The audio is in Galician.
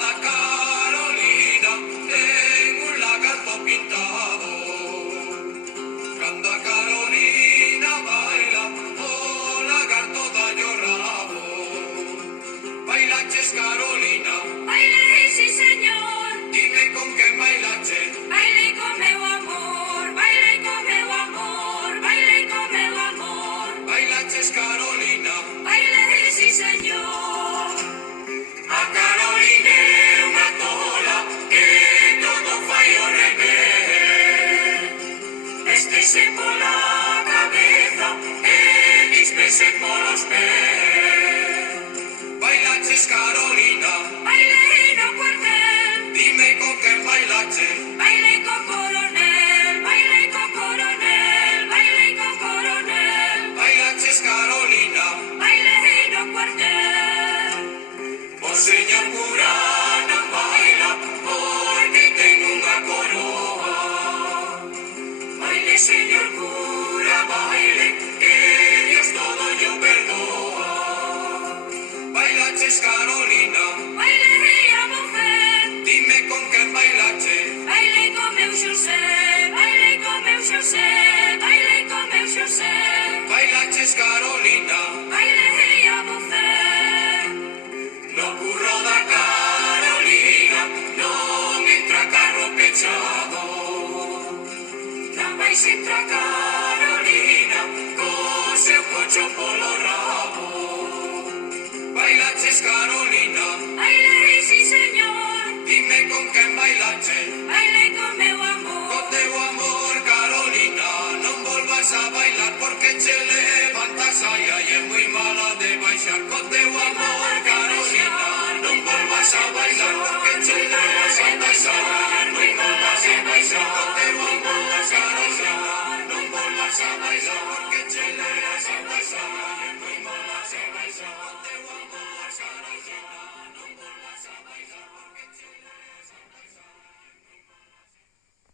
da Carolina, tengo un lagarto pintado. Canta Carolina, baila, oh lagarto da llorado. Bailaches Carolina, Bailei, sí señor, dime con qué bailache. bailei con meu amor, bailei con meu amor, bailei con meu amor. Bailaches Carolina, Bailei, sí señor, a Carolina é unha tola que todo fai ao revés. véstese pola cabeza E dispese polos pés. Bailaches Carolina, bailei no cuartel, dime con quen bailache. bailei co coronel, bailei co coronel, bailei co coronel, Bailaches Carolina, bailei no cuartel. o señor cura non baila porque ten unha coroa. Baile, señor cura, baile, que Dios todo yo perdoa. Bailaches Carolina, Bailei a bufet, dime con quen bailache. bailei co meu Xosé, bailei co meu Xosé, bailei co meu Xosé, Bailaches Carolina, bailei a bufet. no curro da Carolina, non entra carro pechado. Non vais entrar Carolina, co seu cocho polo rabo. Bailaches Carolina, bailei, sí señor, dime con quen bailache. bailei co meu Co amor, teu amor, Carolina, non volvas a bailar porque che levantas ai ai é moi mala de baixar. Co teu amor, Carolina, non volvas a bailar porque